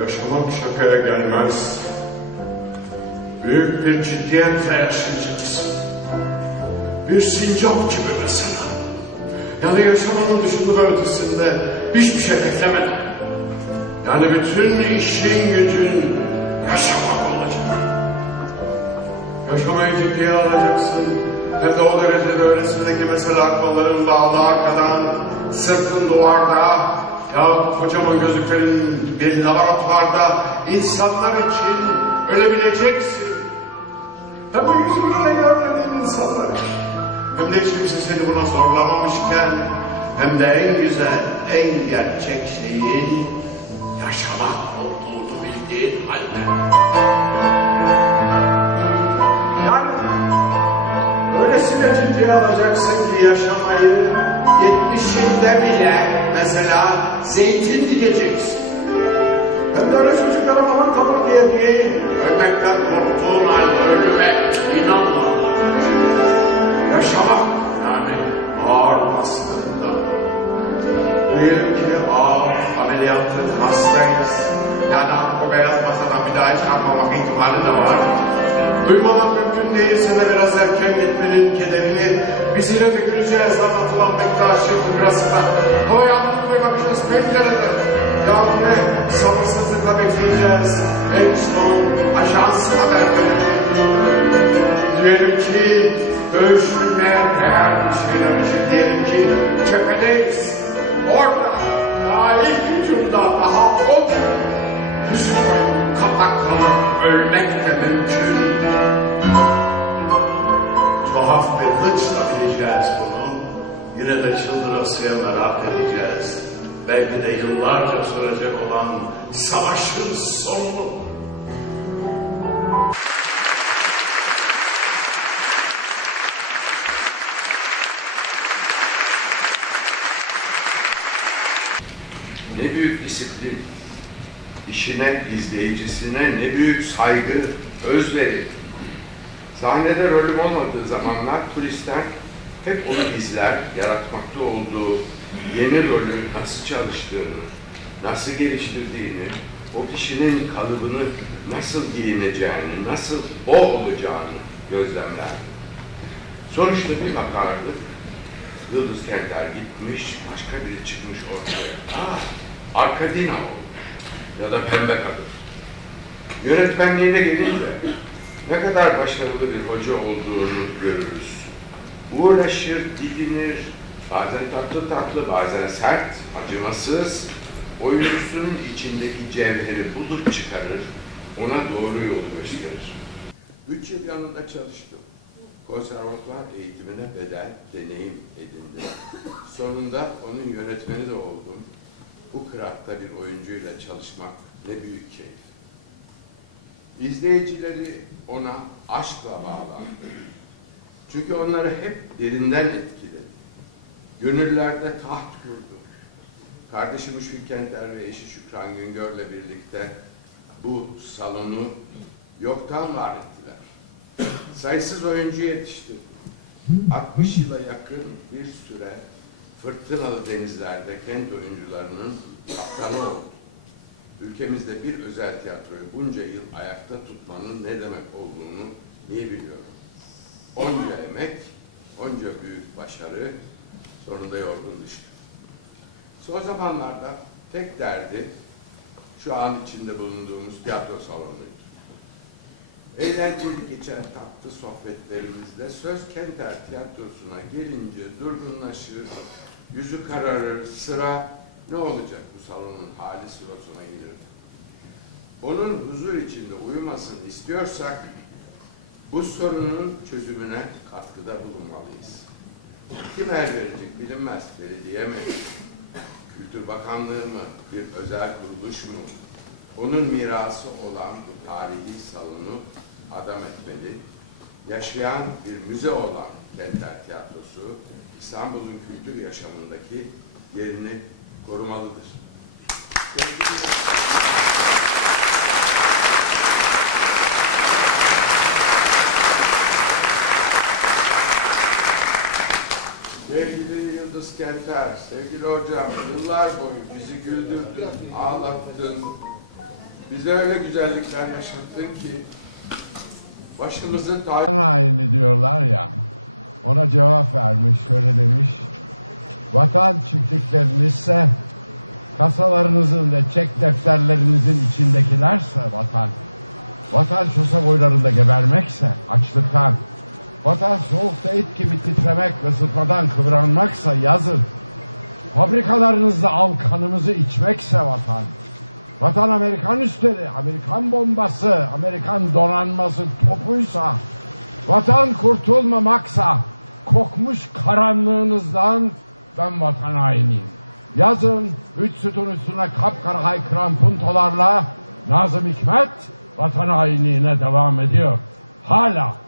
Yaşamak şakaya gelmez. Büyük bir ciddiyetle yaşayacaksın. Bir sincap çıkarırsın. Yani yaşamanın dışında ötesinde hiçbir şey getiremem. Yani bütün işin gücün yaşamak olacak. Yaşamayı ciddiye alacaksın. Ve o derecede öylesine ki mesela kolların bağlı arkadan, sırtın duvarda, ya kocaman gözlüklerin bir laboratuvarda insanlar için ölebileceksin. Hem uykusunda görmediğin insanlar. Hem de kimse seni buna zorlamamışken hem de en güzel, en gerçek şeyin yaşamak olduğunu bildiğin halde. Ciddiye alacaksın ki yaşamayı yetmişinde bile mesela zeytin dikeceksin. Ben böyle çocuklara bana tamam diye değil. Ölmekten korkulma, ölüme inanma. Yaşamak yani ağır basımında. Diyelim ki ağır ameliyatlı hastayız. Yani o beyaz basamak bir daha hiç arkamam ihtimali de var. Uyumamak mümkün değilse de biraz erken gitmenin kederini bizimle de güleceğiz anlatılan bektaşı burasına. O yaptığını yapacağız beklerinde. Yağmur ve sabırsızlıkla bekleyeceğiz. Enstone Ajans haberleri. Diyelim ki dövüşmeye değer bir şeyler için diyelim ki cephedeyiz. Orada aile vücudunda daha o gün Müslüman kapaklanıp ölmek de mümkün. Belki yıllarca sürecek olan savaşın sonu. Ne büyük disiplin, işine, izleyicisine ne büyük saygı, özveri. Sahnede rolüm olmadığı zamanlar turistler hep onu izler, yaratmakta olduğu yeni rolü nasıl çalıştığını, nasıl geliştirdiğini, o kişinin kalıbını nasıl giyineceğini, nasıl o olacağını gözlemlerdi. Sonuçta bir bakardık, Yıldız Kenter gitmiş, başka biri çıkmış ortaya. Ah, Arkadina olmuş ya da Pembe Kadın. Yönetmenliğine gelince ne kadar başarılı bir hoca olduğunu görürüz. Uğraşır, didinir, bazen tatlı tatlı, bazen sert, acımasız, oyuncusunun içindeki cevheri bulur çıkarır, ona doğru yolu gösterir. Üç yıl yanında çalıştım. Konservatuvar eğitimine bedel, deneyim edindim. Sonunda onun yönetmeni de oldum. Bu kıratta bir oyuncuyla çalışmak ne büyük keyif. İzleyicileri ona aşkla bağlandı. Çünkü onları hep derinden etkiledi. Gönüllerde taht kurdu. Kardeşi Müşfik Kenter ve eşi Şükran Güngör'le birlikte bu salonu yoktan var ettiler. Sayısız oyuncu yetiştirdi. 60 yıla yakın bir süre fırtınalı denizlerde kent oyuncularının kaptanı oldu. Ülkemizde bir özel tiyatroyu bunca yıl ayakta tutmanın ne demek olduğunu iyi biliyorum. Onca emek, onca büyük başarı, sonunda yorgun düştü. Son zamanlarda tek derdi şu an içinde bulunduğumuz tiyatro salonuydu. Eğlenceli geçen tatlı sohbetlerimizde söz Kenter Tiyatrosu'na gelince durgunlaşır, yüzü kararır, sıra ne olacak bu salonun hali sırasına gelirdi. Onun huzur içinde uyumasını istiyorsak bu sorunun çözümüne katkıda bulunmalıyız. Kim el verecek bilinmez, belediye mi? Kültür Bakanlığı mı? Bir özel kuruluş mu? Onun mirası olan bu tarihi salonu adam etmeli. Yaşayan bir müze olan Kenter Tiyatrosu, İstanbul'un kültür yaşamındaki yerini korumalıdır. Sevgili- Sevgili Yıldız Kenter, sevgili hocam, yıllar boyu bizi güldürdün, ağlattın. Bize öyle güzellikler yaşattın ki başımızın tacı haini diyorlar ya. Ona cevap vermiş, şöyle demiş. Vatan çiftliklerinizse kasalarınızın ve çek defterlerinizin içindekilerse vatan. Vatan çosa boylarında gebermekse açlıktan. Vatan soğukta it gibi titremek ve sıtmadan kıvranmaksa yazın. Fabrikalarınızda al kanımızı içmekse vatan. Vatan Amerikan üstleri, Amerikan bombası, Amerikan donanması topuysa, vatan kurtulmamaksa, kokmuş karanlığınızdan ben vatan hainiyim. Yazın üç sütun üstüne kapkara haykıran puntolarla Nazım Hikmet vatan hainliğine devam ediyor. Hala